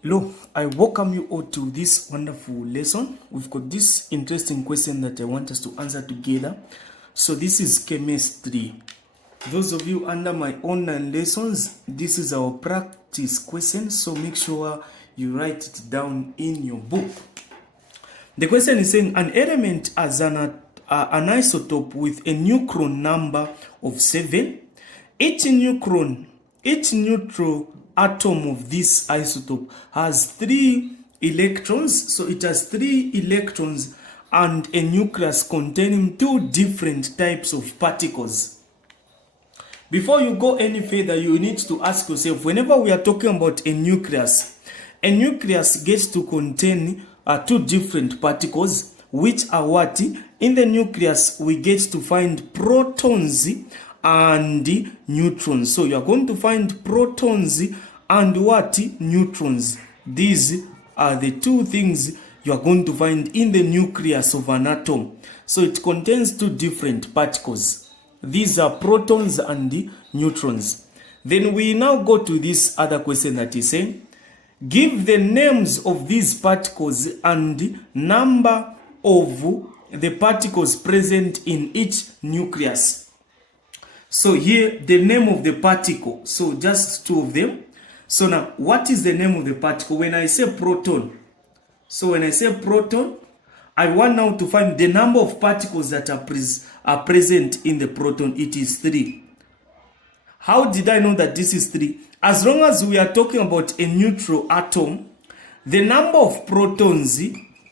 Hello, I welcome you all to this wonderful lesson. We've got this interesting question that I want us to answer together. So this is chemistry. Those of you under my online lessons, this is our practice question. So make sure you write it down in your book. The question is saying an element has an isotope with a neutron number of 7. Each neutral atom of this isotope has 3 electrons. So it has 3 electrons and a nucleus containing 2 different types of particles. Before you go any further, you need to ask yourself, whenever we are talking about a nucleus gets to contain 2 different particles, which are what? In the nucleus, we get to find protons and neutrons. So you are going to find protons and what? Neutrons. These are the 2 things you are going to find in the nucleus of an atom. So it contains 2 different particles. These are protons and neutrons. Then we now go to this other question that is saying, give the names of these particles and number of the particles present in each nucleus. So here the name of the particle, so just 2 of them. So now what is the name of the particle? When I say proton, I want now to find the number of particles that are present in the proton. It is 3. How did I know that this is 3? As long as we are talking about a neutral atom, the number of protons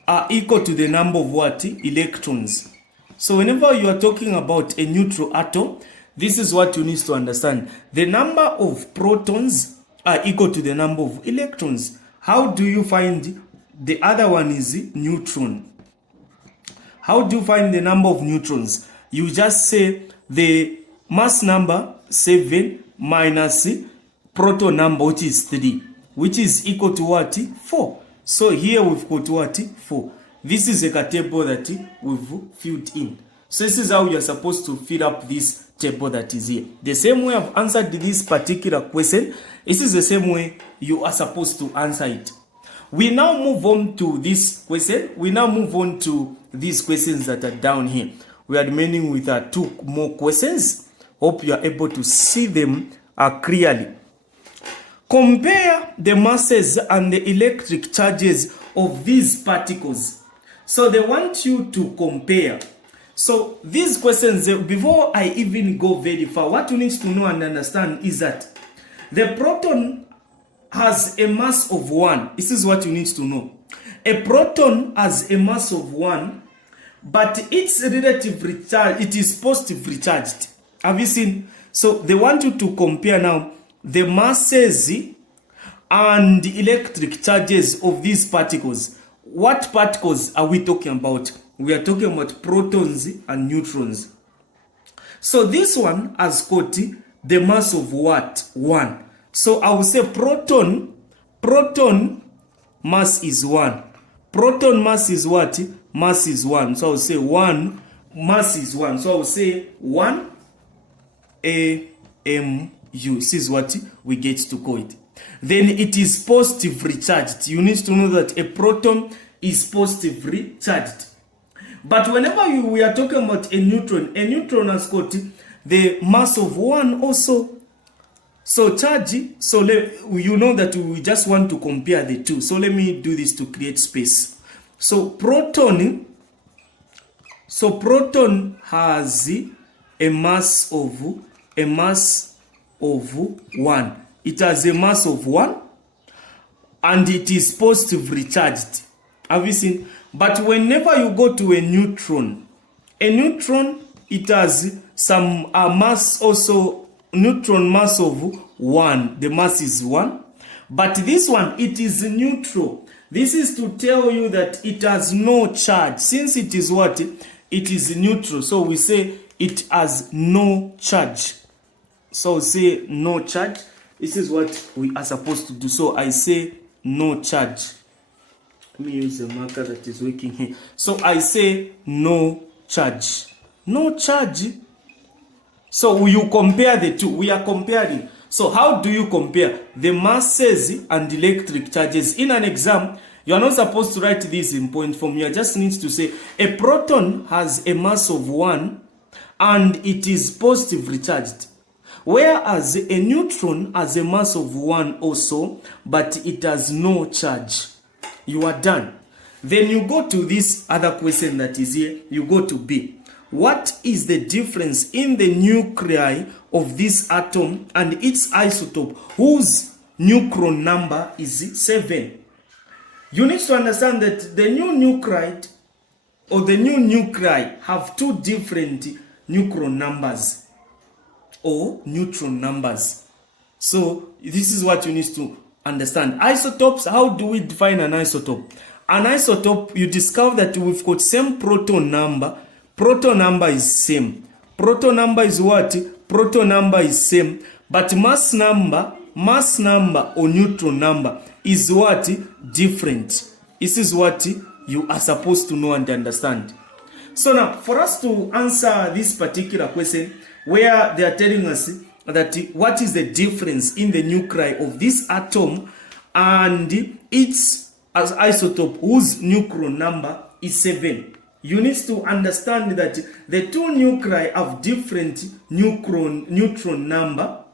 are equal to the number of what? Electrons. So whenever you are talking about a neutral atom, this is what you need to understand. The number of protons are equal to the number of electrons. How do you find the other one is neutron? How do you find the number of neutrons? You just say the mass number 7 minus proton number, which is 3, which is equal to what? 4. So here we've got what? 4. This is a table that we've filled in. So this is how you are supposed to fill up this table that is here. The same way I've answered this particular question, this is the same way you are supposed to answer it. We now move on to this question. We now move on to these questions that are down here. We are remaining with 2 more questions. Hope you are able to see them clearly. Compare the masses and the electric charges of these particles. So they want you to compare. So these questions, before I even go very far, what you need to know and understand is that the proton has a mass of 1. This is what you need to know. A proton has a mass of 1, but its relative charge, it is positively charged. Have you seen? So they want you to compare now the masses and the electric charges of these particles. What particles are we talking about? We are talking about protons and neutrons. So this one has got the mass of what? 1. So I will say proton mass is 1. Proton mass is what? Mass is 1. So I will say 1 mass is 1. So I will say 1 AMU. This is what we get to call it. Then it is positively charged. You need to know that a proton is positively charged. But whenever we are talking about a neutron has got the mass of 1 also. So charge, so you know that we just want to compare the 2. So let me do this to create space. So proton has a mass of 1. It has a mass of 1 and it is positively charged. Have you seen? But whenever you go to a neutron, it has some mass also, neutron mass of 1. The mass is 1. But this one, it is neutral. This is to tell you that it has no charge. Since it is what? It is neutral. So we say it has no charge. So say no charge. This is what we are supposed to do. So I say no charge. Let me use the marker that is working here. So I say no charge. No charge. So you compare the 2. We are comparing. So how do you compare the masses and electric charges? In an exam, you are not supposed to write this in point form. You just need to say a proton has a mass of 1 and it is positively charged, whereas a neutron has a mass of 1 also, but it has no charge. You are done. Then you go to this other question that is here. You go to B. What is the difference in the nuclei of this atom and its isotope whose neutron number is 7? You need to understand that the new nuclide or the new nuclei have two different neutron numbers or neutron numbers. So this is what you need to understand. Isotopes, how do we define an isotope? An isotope, you discover that we've got same proton number. Proton number is same. Proton number is what? Proton number is same. But mass number or neutron number is what? Different. This is what you are supposed to know and understand. So now, for us to answer this particular question, where they are telling us that what is the difference in the nuclei of this atom and its isotope whose neutron number is 7. You need to understand that the two nuclei have different neutron number.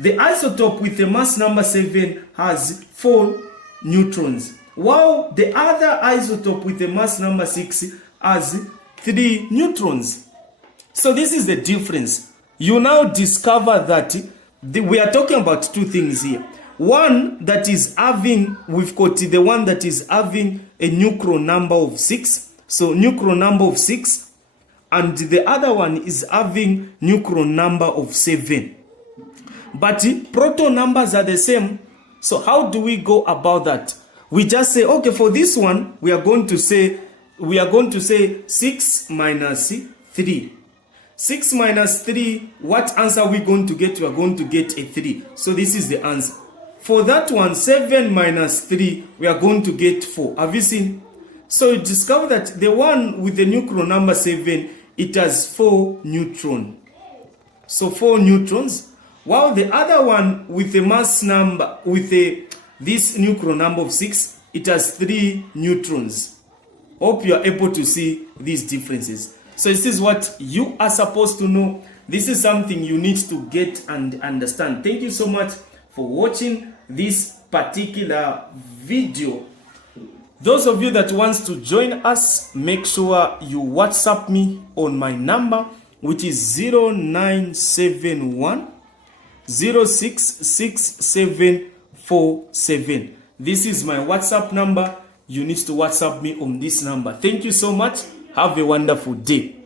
The isotope with the mass number 7 has 4 neutrons, while the other isotope with the mass number 6 has 3 neutrons. So this is the difference. You now discover that we are talking about two things here. One that is having, we've got the one that is having a neutron number of 6. So neutron number of 6, and the other one is having neutron number of 7. But proton numbers are the same. So how do we go about that? We just say, okay, for this one, we are going to say 6 minus 3. 6 minus 3, what answer are we going to get? We are going to get a 3. So this is the answer. For that one, 7 minus 3, we are going to get 4. Have you seen? So you discover that the one with the neutron number 7, it has 4 neutrons. So 4 neutrons. While the other one with the mass number, with this neutron number of 6, it has 3 neutrons. Hope you are able to see these differences. So this is what you are supposed to know. This is something you need to get and understand. Thank you so much for watching this particular video. Those of you that wants to join us, make sure you WhatsApp me on my number, which is 0971 066747. This is my WhatsApp number. You need to WhatsApp me on this number. Thank you so much. Have a wonderful day.